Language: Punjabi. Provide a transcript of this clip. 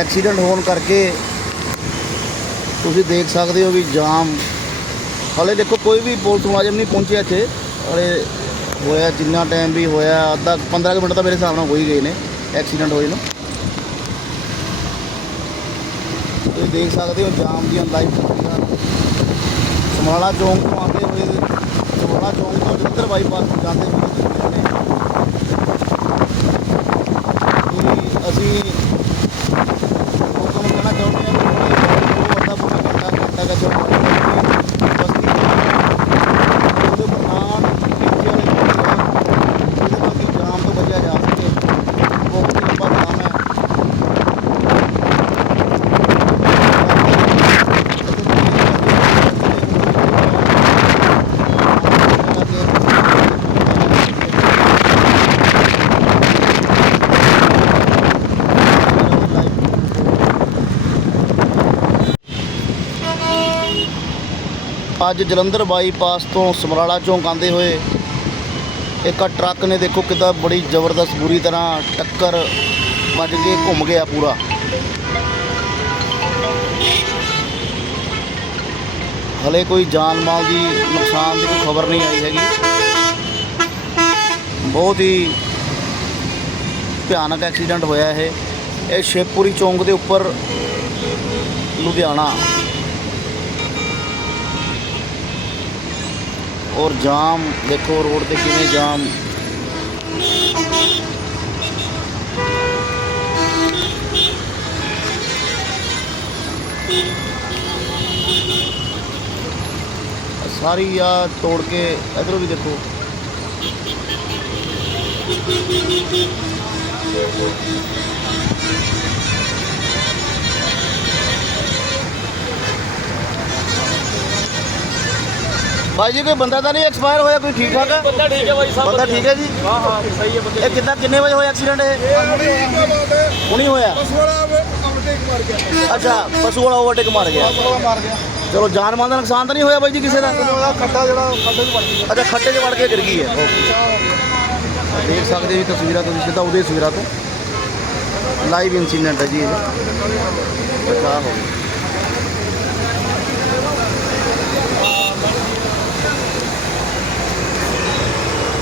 ਐਕਸੀਡੈਂਟ ਹੋਣ ਕਰਕੇ ਤੁਸੀਂ ਦੇਖ ਸਕਦੇ ਹੋ ਵੀ ਜਾਮ। ਹਲੇ ਦੇਖੋ, ਕੋਈ ਵੀ ਪੁਲਿਸ ਮੁਲਾਜ਼ਮ ਨਹੀਂ ਪਹੁੰਚਿਆ ਇੱਥੇ। ਹਲੇ ਹੋਇਆ ਜਿੰਨਾ ਟਾਈਮ ਵੀ ਹੋਇਆ, ਅੱਧਾ 15 ਕੁ ਮਿੰਟ ਤਾਂ ਮੇਰੇ ਹਿਸਾਬ ਨਾਲ ਹੋ ਹੀ ਗਏ ਨੇ ਐਕਸੀਡੈਂਟ ਹੋਏ ਨੂੰ। ਤੁਸੀਂ ਦੇਖ ਸਕਦੇ ਹੋ ਜਾਮ ਦੀਆਂ ਲਾਈਵ ਤਸਵੀਰਾਂ ਸਮਰਾਲਾ ਚੌਂਕ ਤੋਂ ਆਉਂਦੇ ਹੋਏ ਸਮਰਾਲਾ ਚੌਂਕ ਤੋਂ ਜਲੰਧਰ ਬਾਈਪਾਸ ਨੂੰ ਜਾਂਦੇ ਹੋਏ ਅਸੀਂ ਲੋਕਾਂ ਨੂੰ ਕਹਿਣਾ ਚਾਹੁੰਦੇ ਹਾਂ ਕਿ ਉਹ ਅੱਧਾ ਪੌਣਾ ਘੰਟਾ ਘੰਟਾ ਦਾ ਜੋ ਬਸਤੀ ਉਹਦੇ ਬਨਾਨ ਪਿੱਛੇ ਵਾਲੇ ਪਾਸੇ ਆ ਜਿਹਦੇ ਨਾਲ ਕਿ ਜਾਮ ਤੋਂ ਬਚਿਆ ਜਾ ਸਕੇ ਬਹੁਤ ਹੀ ਲੰਬਾ ਜਾਮ ਹੈ ਅੱਜ ਜਲੰਧਰ ਬਾਈਪਾਸ ਤੋਂ ਸਮਰਾਲਾ ਚੌਂਕ ਆਉਂਦੇ ਹੋਏ ਇੱਕ ਟਰੱਕ ਨੇ ਦੇਖੋ ਕਿੱਦਾਂ ਬੜੀ ਜ਼ਬਰਦਸਤ ਬੁਰੀ ਤਰ੍ਹਾਂ ਟੱਕਰ ਵੱਜ ਕੇ ਘੁੰਮ ਗਿਆ ਪੂਰਾ। ਹਲੇ ਕੋਈ ਜਾਨ ਮਾਲ ਦੀ ਨੁਕਸਾਨ ਦੀ ਕੋਈ ਖਬਰ ਨਹੀਂ ਆਈ ਹੈਗੀ। ਬਹੁਤ ਹੀ ਭਿਆਨਕ ਐਕਸੀਡੈਂਟ ਹੋਇਆ ਇਹ। ਇਹ ਸ਼ੇਪੂਰੀ ਚੌਂਕ ਦੇ ਉੱਪਰ ਲੁਧਿਆਣਾ। ਔਰ ਜਾਮ ਦੇਖੋ ਰੋਡ ਤੇ ਕਿਵੇਂ ਜਾਮ ਸਾਰੀ ਆ ਤੋੜ ਕੇ ਇਧਰੋਂ ਵੀ ਦੇਖੋ ਭਾਈ ਜੀ ਕੋਈ ਬੰਦਾ ਤਾਂ ਨਹੀਂ ਐਕਸਪਾਇਰ ਹੋਇਆ ਕੋਈ ਠੀਕ ਠਾਕ ਹੈ ਬੰਦਾ ਠੀਕ ਹੈ ਬਾਈ ਸਾਹਿਬ ਬੰਦਾ ਠੀਕ ਹੈ ਜੀ? ਹਾਂ ਹਾਂ ਸਹੀ ਹੈ ਬੰਦੇ ਇਹ ਕਿੰਨਾ ਕਿੰਨੇ ਵਜੇ ਹੋਇਆ ਐਕਸੀਡੈਂਟ ਇਹ? ਹੁਣੀ ਹੋਇਆ? ਅੱਛਾ ਪਸ਼ੂ ਵਾਲਾ ਓਵਰਟੇਕ ਮਾਰ ਗਿਆ। ਮਾਰ ਗਿਆ। ਚਲੋ ਜਾਨ ਮਾਲ ਦਾ ਨੁਕਸਾਨ ਤਾਂ ਨਹੀਂ ਹੋਇਆ ਬਾਈ ਜੀ ਕਿਸੇ ਦਾ? ਉਹਦਾ ਖੱਡਾ ਜਿਹੜਾ ਖੱਡੇ 'ਚ ਵੜ ਗਿਆ। ਅੱਛਾ ਖੱਟੇ 'ਚ ਵੜ ਕੇ ਗਿਰ ਗਈ ਹੈ। ਦੇਖ ਸਕਦੇ ਜੀ ਤਸਵੀਰਾਂ ਤੁਸੀਂ ਸਿੱਧਾ ਉਹਦੇ ਤਸਵੀਰਾਂ ਤੋਂ। ਲਾਈਵ ਇਨਸੀਡੈਂਟ ਹੈ ਜੀ ਇਹ। ਬਚਾਅ ਹੋ ਗਿਆ।